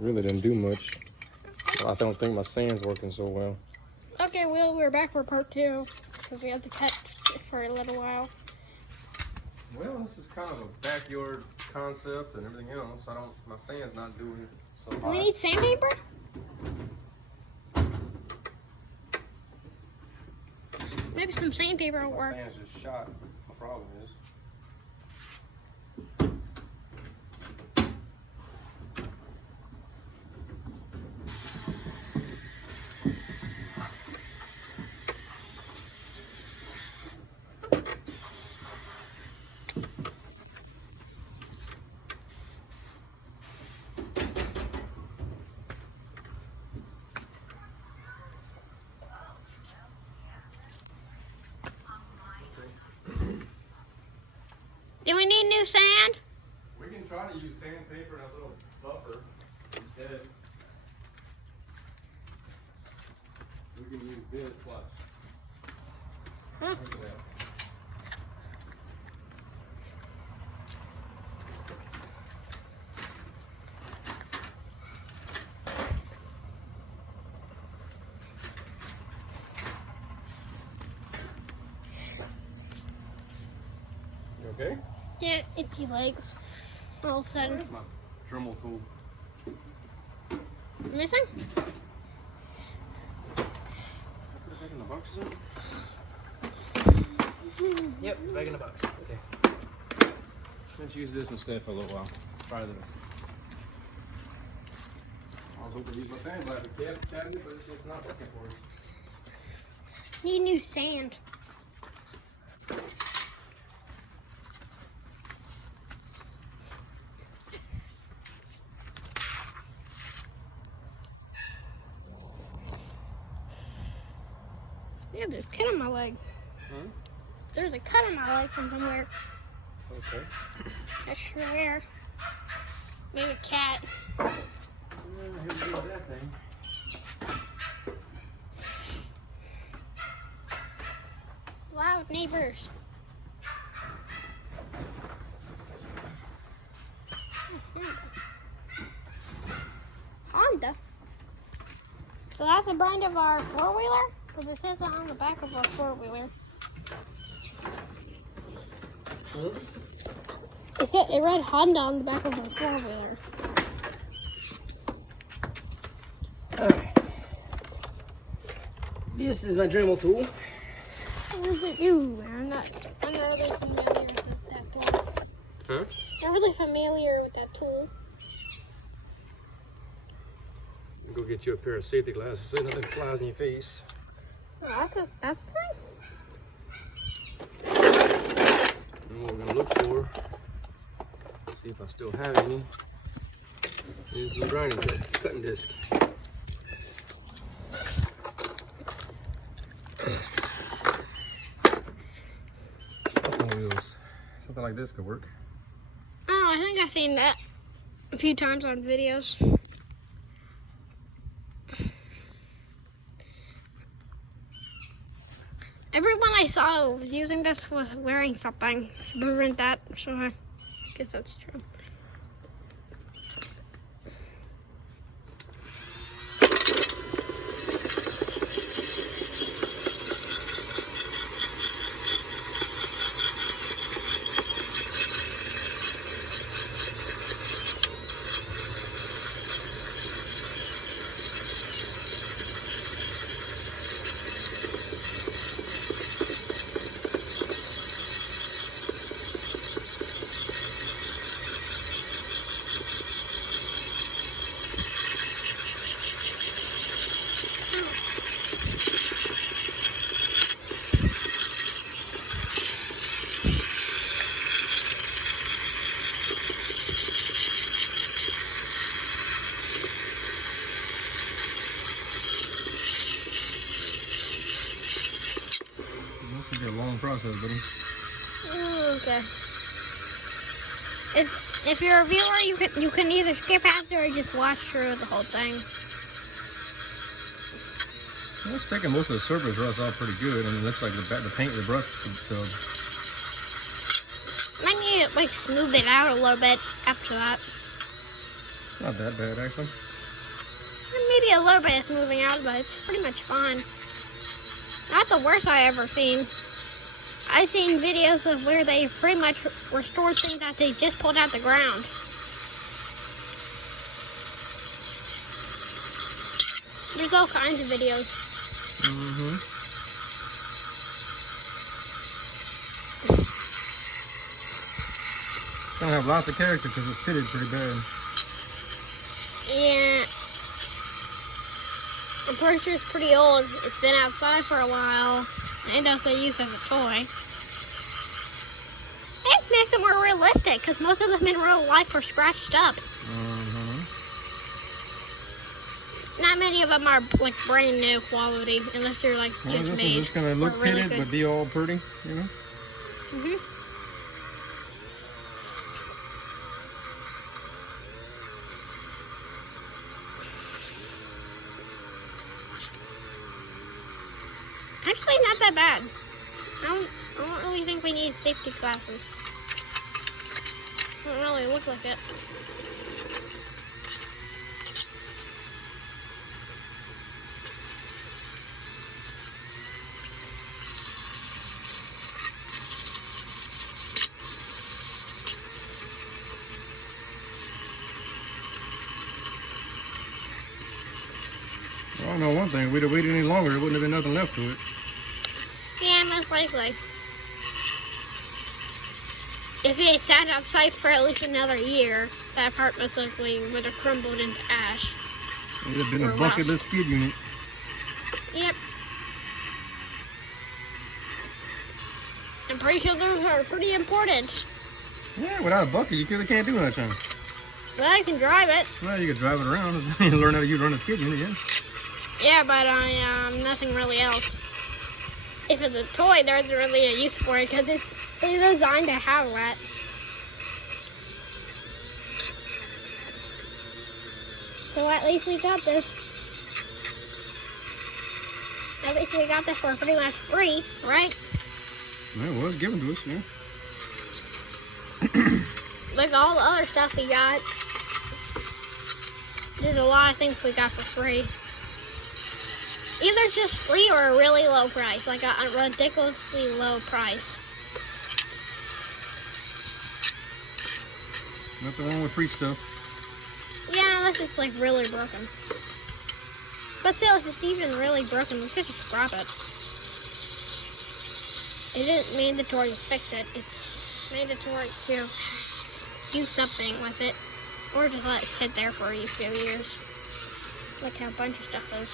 Really didn't do much. I don't think my sand's working so well. Okay, well, we're back for part 2 because we had to cut for a little while. Well, this is kind of a backyard concept and everything else. My sand's not doing so hot. Do we need sandpaper? Maybe some sandpaper will My work. sand's just shot. The problem is. Do we need new sand? We can try to use sandpaper and a little buffer instead. We can use this, watch. Huh? Look at that. You okay? Yeah, itchy legs. All of a sudden. Where's my Dremel tool? Missing? Put it back in the box, is it? Yep, it's back in the box. Okay. Let's use this instead for a little while. Try that. I was hoping to use my sandblaster cabinet, but it's just not working for us. Need new sand. Yeah, there's a cut on my leg. Hmm? There's a cut on my leg from somewhere. Okay. Not sure where. Maybe a cat. Here we go with that thing. Loud neighbors. Honda. So that's the brand of our four-wheeler? Because it says that on the back of our four-wheeler. It read Honda on the back of our four-wheeler. Alright. This is my Dremel tool. What does it do, man? I'm not really familiar with that tool. Huh? I'm really familiar with that tool. Go get you a pair of safety glasses so nothing flies in your face. Oh, that's the thing? And what we're gonna look for, see if I still have any, is the grinding cutting disc. Shuffle wheels. Something like this could work. Oh, I think I've seen that a few times on videos. Everyone I saw was using this was wearing something to prevent that, so I guess that's true. This could be a long process, buddy. Okay. If you're a viewer, you can either skip after or just watch through the whole thing. Well, it's taking most of the surface rust off pretty good. I mean, it looks like the paint, the brush, I need to like smooth it out a little bit after that. Not that bad, actually. Maybe a little bit is moving out, but it's pretty much fine. Not the worst I ever seen. I've seen videos of where they pretty much restored things that they just pulled out the ground. There's all kinds of videos. Mm-hmm. It's gonna have lots of character because it's fitted pretty bad. Yeah. I'm pretty sure it's pretty old. It's been outside for a while. And also used as a toy. It makes it more realistic because most of them in real life are scratched up. Mm-hmm. Not many of them are like brand new quality unless they're like Well, just this made. one's just gonna look or really pitted good. but be all pretty, you know? Mhm. Actually, not that bad. I don't really think we need safety glasses. Don't really look like it. Well, I know one thing. If we'd have waited any longer, there wouldn't have been nothing left to it. Yeah, most likely. If it had sat outside for at least another year, that part most likely would have crumbled into ash. It would have been Or a bucketless skid unit. Yep. I'm pretty sure those are pretty important. Yeah, without a bucket, you really can't do nothing. Well, I can drive it. Well, you could drive it around and learn how to run a skid unit, yeah. Yeah, but nothing really else. If it's a toy, there's really a use for it because it's designed to have that. So at least we got this. At least we got this for pretty much free, right? Well, it was given to us, yeah. Like all the other stuff we got. There's a lot of things we got for free. Either just free or a really low price, like a ridiculously low price. Nothing wrong with free stuff. Yeah, unless it's like really broken. But still, if it's even really broken, we could just scrap it. It isn't mandatory to fix it. It's mandatory to do something with it. Or just let it sit there for a few years. Like how a bunch of stuff is.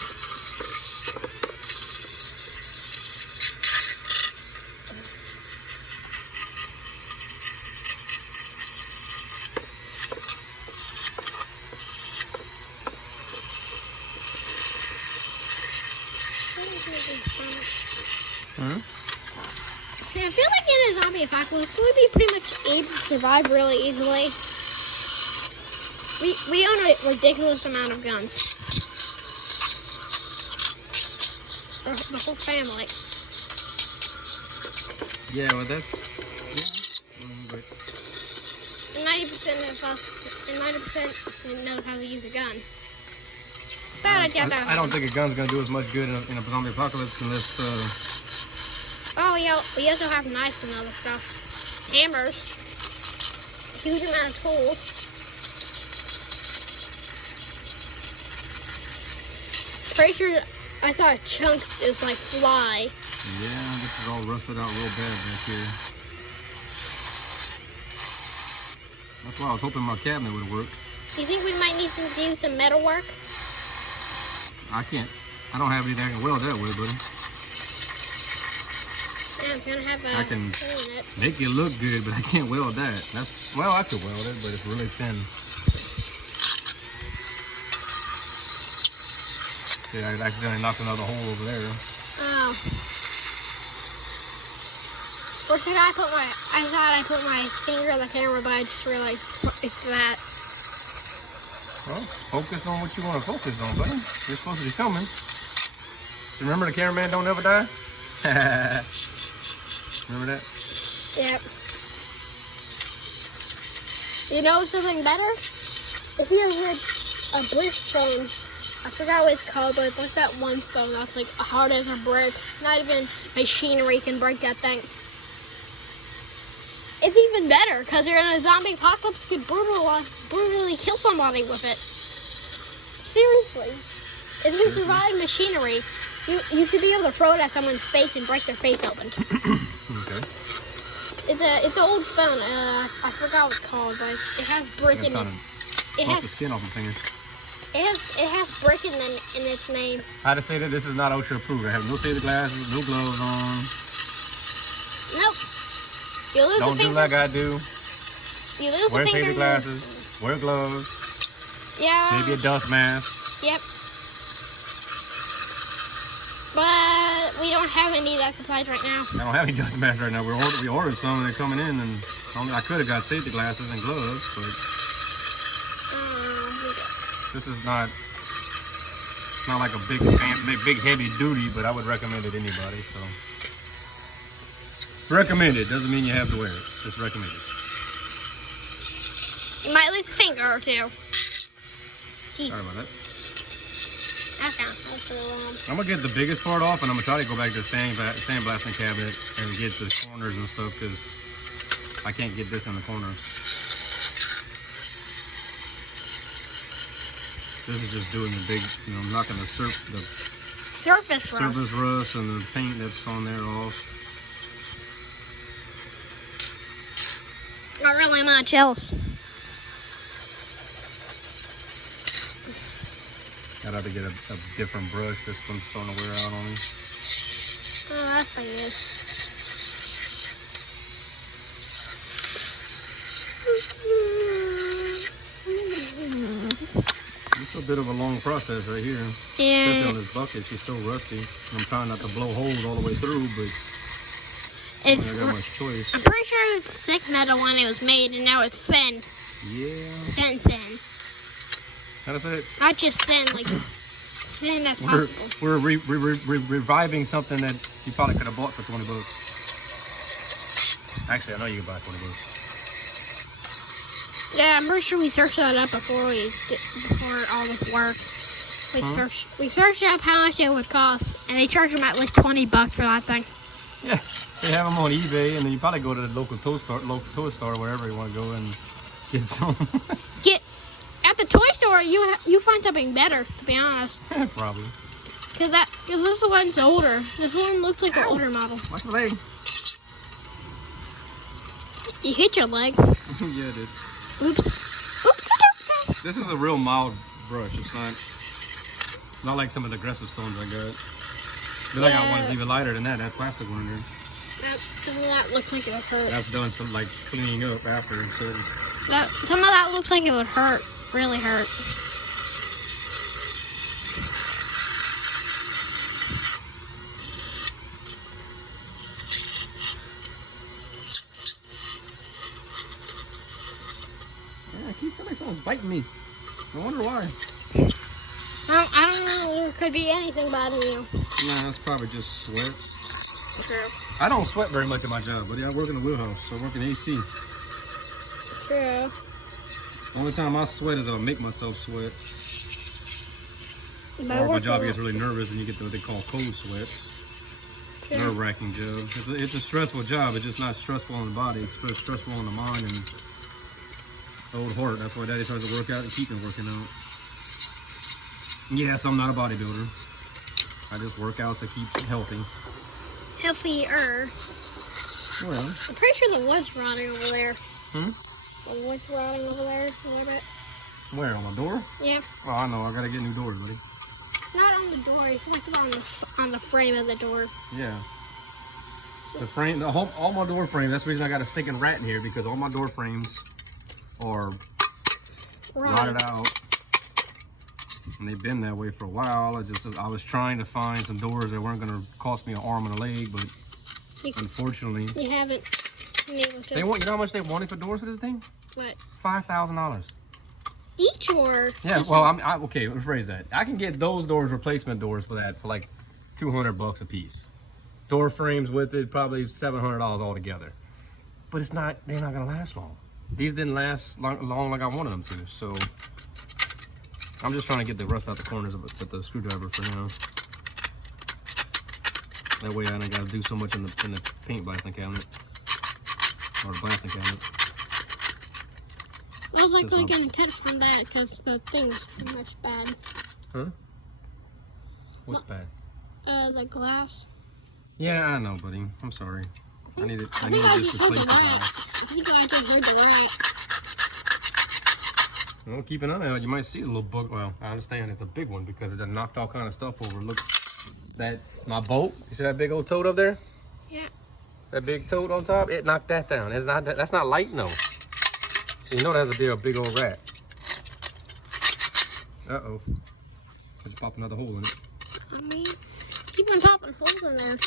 Huh? I feel like in a zombie apocalypse, we'd be pretty much able to survive really easily. We own a ridiculous amount of guns. The whole family. Yeah, well, that's... Yeah. But 90% of us, and 90% knows how to use a gun. But I doubt that. I don't think a gun's gonna do as much good in a zombie apocalypse unless... Oh yeah, we also have knives and other stuff. Hammers. Huge amount of tools. Pretty sure I thought chunks is like fly. Yeah, this is all rusted out real bad back here. That's why I was hoping my cabinet would work. Do you think we might need to do some metal work? I don't have anything I can weld that with, buddy. Yeah, I'm gonna have a I can hole in it. make it look good, but I can't weld that. Well, I could weld it, but it's really thin. See, I accidentally knocked another hole over there. Oh. Or should I thought I put my finger on the camera, but I just realized it's that. Well, focus on what you want to focus on, buddy. You're supposed to be filming. So remember the cameraman don't ever die? Remember that? Yep. You know something better? if you ever had a brick phone, I forgot what it's called, but it's like that one phone that's like hard as a brick. Not even machinery can break that thing. It's even better because you're in a zombie apocalypse. You could brutally kill somebody with it. Seriously, if you survive machinery, you should be able to throw it at someone's face and break their face open. Okay. It's an old phone. I forgot what it's called, but it has brick in it. It Pop has the skin off my fingers. it has brick in its name. How to say that this is not OSHA approved. I have no safety glasses, no gloves on. Nope. You lose Don't a do finger. like I do. You lose Wear a finger. safety glasses. Wear gloves. Yeah. Maybe a dust mask. Yep. But we don't have any of that supplies right now. I don't have any dust masks right now. We ordered some and they're coming in, and I could have got safety glasses and gloves, but this is not. It's not like a big heavy duty, but I would recommend it to anybody. So recommend it doesn't mean you have to wear it. Just recommend it. You might lose a finger or two. Gee, Sorry about that. that's really long. I'm gonna get the biggest part off, and I'm gonna try to go back to the sandblasting cabinet and get the corners and stuff because I can't get this in the corner. This is just doing the big, knocking the Surface rust. surface rust and the paint that's on there off. Not really much else. I'd have to get a different brush. This one's starting to wear out on me. Oh, that's pretty good. It's a bit of a long process right here. Especially Yeah. on this bucket, she's so rusty. I'm trying not to blow holes all the way through, but I It's, don't got much choice. I'm pretty sure it's thick metal when it was made, and now it's thin. Yeah. Thin. How to say it? Not just thin, like thin as possible. We're reviving something that you probably could have bought for 20 bucks. Actually, I know you could buy 20 bucks. Yeah, I'm pretty sure we searched that up before all this work. We searched up how much it would cost, and they charge them at least 20 bucks for that thing. Yeah, they have them on eBay, and then you probably go to the local toy store, wherever you want to go and get some. At the toy store, you find something better, to be honest. Probably. Because this one's older. This one looks like an older model. Watch the leg. You hit your leg. Yeah, dude. Oops. This is a real mild brush. It's not like some of the aggressive stones I got. But I got ones even lighter than that. That plastic one in there. That looks like it would hurt. That's done for like cleaning up after. So Some of that looks like it would hurt. Really hurt. yeah, I keep feeling like someone's biting me. I wonder why. I don't know. There could be anything bothering you. Nah, that's probably just sweat. True. I don't sweat very much at my job, but yeah, I work in the wheelhouse, so I work in AC. True. The only time I sweat is if I make myself sweat. But Or if my work job a gets lot. really nervous and you get what they call cold sweats. True. Nerve-wracking job. It's a stressful job. It's just not stressful on the body. It's stressful on the mind and the old heart. That's why Daddy tries to work out and keep me working out. Yes, I'm not a bodybuilder. I just work out to keep healthy. Healthier. Well, I'm pretty sure the wood's rotting over there. Hmm? The wood's rotting over there. You know that? where? On my door? Yeah. Oh, I know. I gotta get new doors, buddy. Not on the door. It's like on the frame of the door. Yeah. The frame, all my door frames. That's the reason I got a stinking rat in here, because all my door frames are rotted out. And they've been that way for a while. I was trying to find some doors that weren't gonna cost me an arm and a leg, but unfortunately, You haven't been able to. you know how much they wanted for doors for this thing? What? $5,000. Each or? Yeah, well, okay, rephrase that. I can get those doors, replacement doors for that, for like $200 a piece. Door frames with it, probably $700 altogether. But they're not gonna last long. These didn't last long like I wanted them to, so I'm just trying to get the rust out the corners of it with the screwdriver for now. That way I don't got to do so much in the paint blasting cabinet. Or the blasting cabinet. I was likely going to cut from that because the thing's pretty much bad. Huh? What's bad? The glass. Yeah, I know, buddy. I'm sorry. I need to I just just replace the heard the rat. glass. I think I just heard the rat. Well, keep an eye out. You might see a little bug. Well, I understand it's a big one because it done knocked all kind of stuff over. Look, my boat. You see that big old toad up there? Yeah. That big toad on top? It knocked that down. That's not light, no. So you know that's a big old rat. Uh-oh. Just pop another hole in it. I mean, keep on popping holes in there.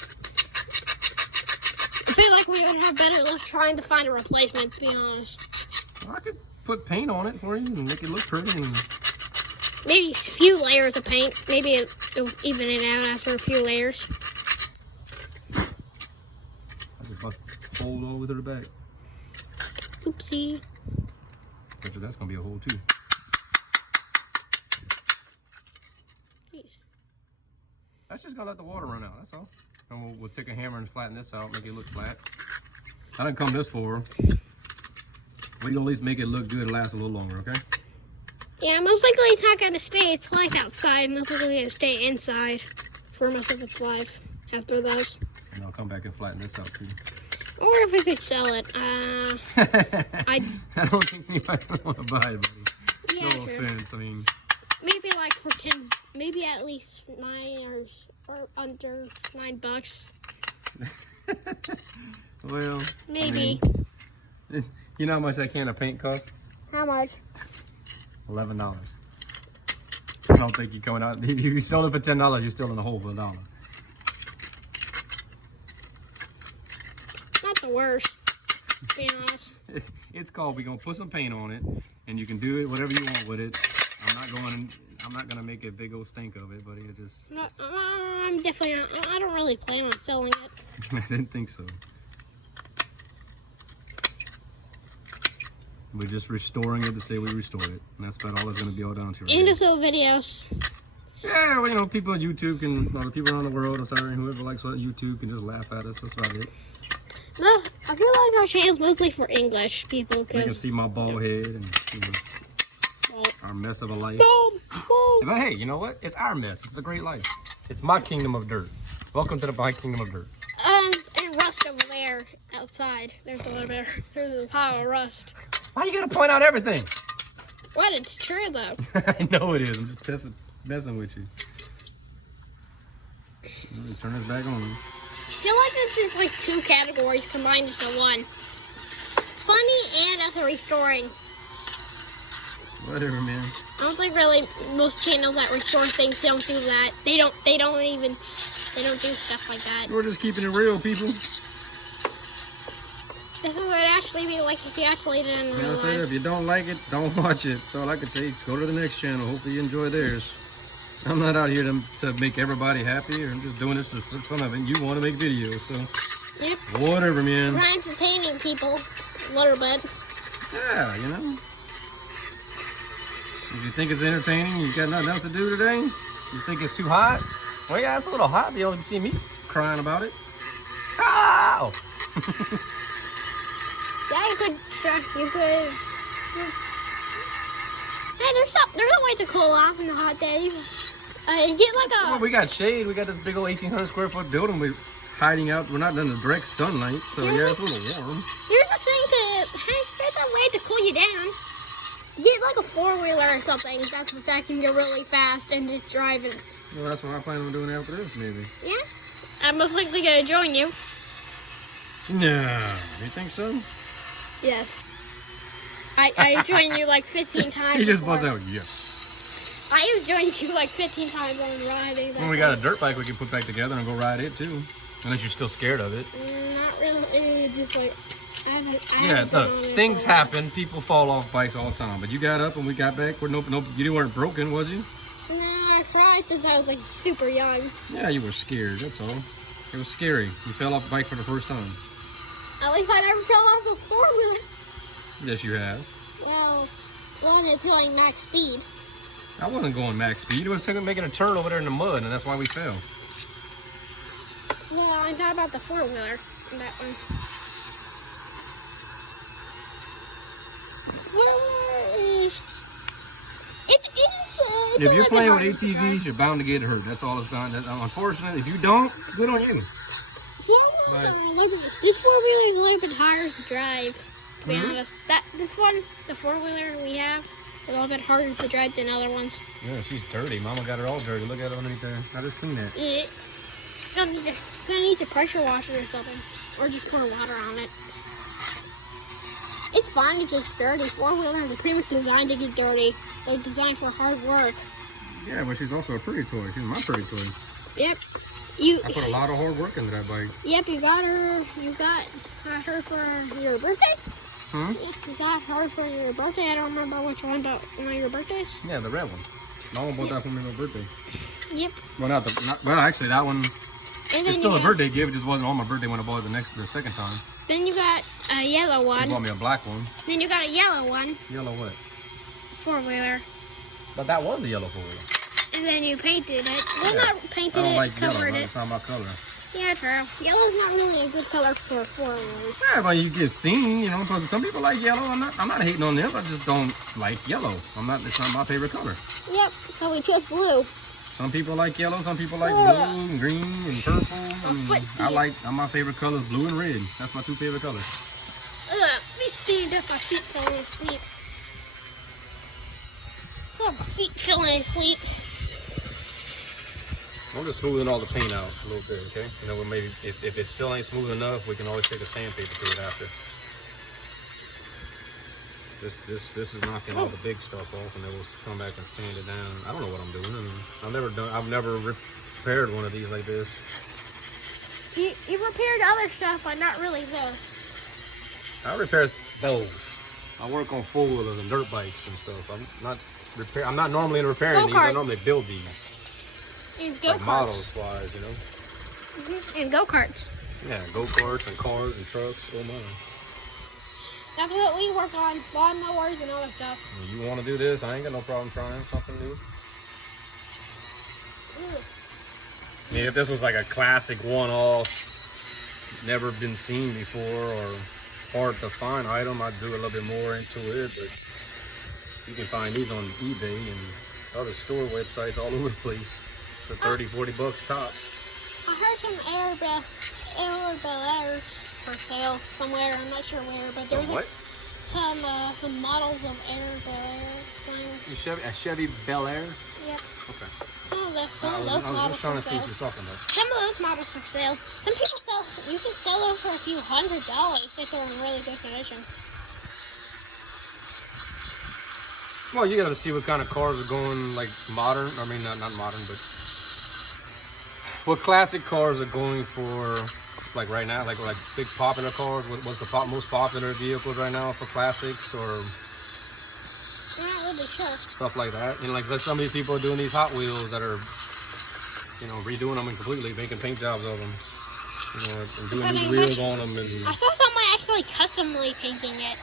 I feel like we would have better luck trying to find a replacement, to be honest. Well, I could put paint on it for you and make it look pretty. And... maybe a few layers of paint. Maybe it'll even it out after a few layers. I just bust a hole all the way to the back. Oopsie. Bet you that's going to be a hole, too. Jeez. That's just going to let the water run out, that's all. And we'll take a hammer and flatten this out, make it look flat. I didn't come this far. We can at least make it look good and last a little longer, okay? Yeah, most likely it's not going to stay. It's like outside. Most likely going to stay inside for most of its life after those. And I'll come back and flatten this out, too. Or if we could sell it. I don't think anybody want to buy it, buddy. Yeah, No true. offense, I mean... Maybe like for 10, maybe at least 9 or under $9. Well, Maybe. I mean, you know how much that can of paint costs? How much? $11. I don't think you're coming out. If you sold it for $10, you're still in the hole for $1. Not the worst, to be honest. It's called. We're gonna put some paint on it, and you can do it whatever you want with it. I'm not gonna make a big old stink of it, but it just. No, I'm definitely not. I don't really plan on selling it. I didn't think so. We're just restoring it to say we restored it, and that's about all it's gonna be all down to. Right And now. to sell videos. Yeah, well, you know, people on YouTube can, or people around the world, I'm sorry, whoever likes what YouTube can just laugh at us. That's about it. No, I feel like our channel's mostly for English people. They can see my bald head and you know, Well, our mess of a life. boom, boom. But hey, you know what? It's our mess. It's a great life. It's my kingdom of dirt. Welcome to my kingdom of dirt. And rust over there outside. There's a little bit. There's a pile of rust. Why you gotta point out everything? What? It's true though. I know it is. I'm just messing with you. Let me turn this back on. I feel like this is like two categories combined into one. Funny and as a restoring. Whatever, man. I don't think really most channels that restore things don't do that. They don't do stuff like that. We're just keeping it real, people. This would actually be like if you actually did it in You know real what I'm saying? life. If you don't like it, don't watch it. That's all I can say. Go to the next channel. Hopefully you enjoy theirs. I'm not out here to make everybody happy, or I'm just doing this for fun of it. You want to make videos, so Yep. whatever, man. We're entertaining people a little bit. Yeah, you know. If you think it's entertaining, you got nothing else to do today. You think it's too hot? Well, yeah, it's a little hot. You don't see me crying about it. Ow! Yeah, you could. Hey, there's a way to cool off in the hot days. Get like a. Well, we got shade. We got this big old 1,800 square foot building. We're hiding out. We're not in the direct sunlight, so yeah, it's a little warm. Here's the thing there's a way to cool you down. Get like a 4-wheeler or something. That can go really fast and just drive it. Well, that's what I plan on doing after this, maybe. Yeah. I'm most likely gonna join you. No, you think so? Yes. I joined you like 15 times. He just before. buzzed out, yes. I have joined you like 15 times on riding. Well, we got a dirt bike we can put back together and go ride it too. Unless you're still scared of it. Not really. Just like I haven't. Yeah, been on look, it things for a while. happen. People fall off bikes all the time. But you got up and we got back. You weren't broken, was you? No, I cried since I was like super young. Yeah, you were scared. That's all. It was scary. You fell off the bike for the first time. At least I never fell off a 4-wheeler. Yes, you have. Well, one is going max speed. I wasn't going max speed. It was making a turn over there in the mud, and that's why we fell. Yeah, I'm talking about the four-wheeler. That one. If you're playing with ATVs, you're bound to get hurt. That's all it's done. Unfortunately, if you don't, good on you. But This four-wheeler is a little bit harder to drive, to be honest. This one, the four-wheeler we have, is a little bit harder to drive than other ones. yeah, she's dirty. Mama got her all dirty. Look at it underneath there. I just cleaned that. Gonna need to pressure wash it or something, or just pour water on it. It's fine if it's dirty. Four-wheelers are pretty much designed to get dirty. They're designed for hard work. Yeah, but she's also a pretty toy. She's my pretty toy. Yep. I put a lot of hard work into that bike. Yep, you got her for your birthday? Huh? You got her for your birthday? I don't remember which one, but one of your birthdays? Yeah, the red one. Mama bought that for me on my birthday. Yep. Well, well, actually, that one. And then It's still a birthday gift. It just wasn't on my birthday when I bought it the second time. Then you got a yellow She one. bought me a black one. Then you got a yellow one, Yellow what? four-wheeler. But that was the yellow four-wheeler. And then you painted it. Well, Yeah. not painted I don't it, like yellow. covered I'm it. talking about color. Yeah, true. Yellow's not really a good color for four-wheelers. Yeah, but you get seen, you know. But some people like yellow. I'm not hating on them. I just don't like yellow. It's not my favorite color. Yep. So we chose blue. Some people like yellow. Some people like blue and green and purple. My favorite color is blue and red. That's my two favorite colors. Let me stand up. My feet feeling asleep. Oh, my feet feeling asleep. I'm just smoothing all the paint out a little bit, okay? You know, maybe if it still ain't smooth enough, we can always take a sandpaper to it after. This is knocking all the big stuff off, and then we'll come back and sand it down. I don't know what I'm doing. I mean, I've never repaired one of these like this. You repaired other stuff, but not really this. I repair those. I work on four-wheelers and dirt bikes and stuff. I'm not normally in repairing these. I normally build these. And Like go-karts. models wise, you know. And go-karts. Yeah, go-karts and cars and trucks. Oh my. That's what we work on. Lawnmowers and other stuff. You want to do this? I ain't got no problem trying something new. I mean, if this was like a classic one-off, never been seen before, or hard to find item, I'd do a little bit more into it. But you can find these on eBay and other store websites all over the place for 30, 40 bucks top. I heard some Air Bel Airs for sale somewhere. I'm not sure where, but there's some models of Air Bel Air. A Chevy Bel Air? Yep. Okay. Some of those I was models just trying to for see sale. what you're talking about. Some of those models for sale. Some people you can sell those for a few $100 if they're in really good condition. Well, you got to see what kind of cars are going, like modern. I mean, not modern, but what classic cars are going for, like right now, like big popular cars. What's the most popular vehicles right now for classics or I'm not really sure. stuff like that? You know, like some of these people are doing these Hot Wheels that are, you know, redoing them and completely making paint jobs of them. You know, and doing new wheels on them. And I saw someone actually customly painting it.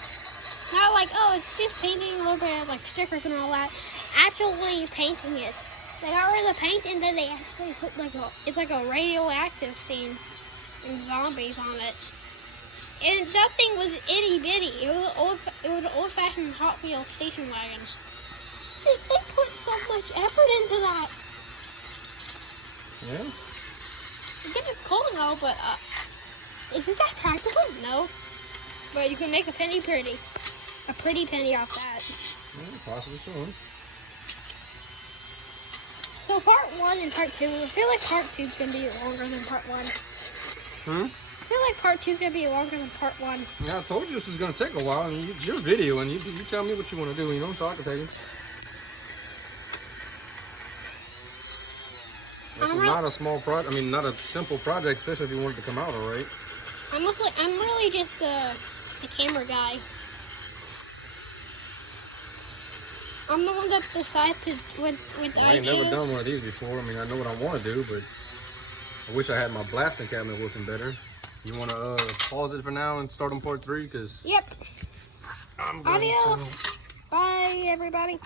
Not like, oh, it's just painting a little bit of like stickers and all that. Actually painting it. They got rid of the paint and then they actually put it's like a radioactive scene and zombies on it. And that thing was itty bitty. It was an old-fashioned Hot Wheels station wagon. They put so much effort into that. yeah. I guess it's cool and all, but is it that practical? No. But you can make a penny pretty. A pretty penny off that. Yeah, possibly so. So part 1 and part 2, I feel like part 2 is going to be longer than part 1. Hmm? I feel like part 2 is going to be longer than part 1. Yeah, I told you this was going to take a while. I mean, it's your video, and you tell me what you want to do, you know, so I can tell you. This is not a small project. I mean, not a simple project, especially if you want it to come out all right. I'm really just the camera guy. I'm the one that decides with I ain't never done one of these before. I mean, I know what I want to do, but I wish I had my blasting cabinet working better. You want to pause it for now and start on part 3? Because Yep. I'm going Adios. Bye, everybody.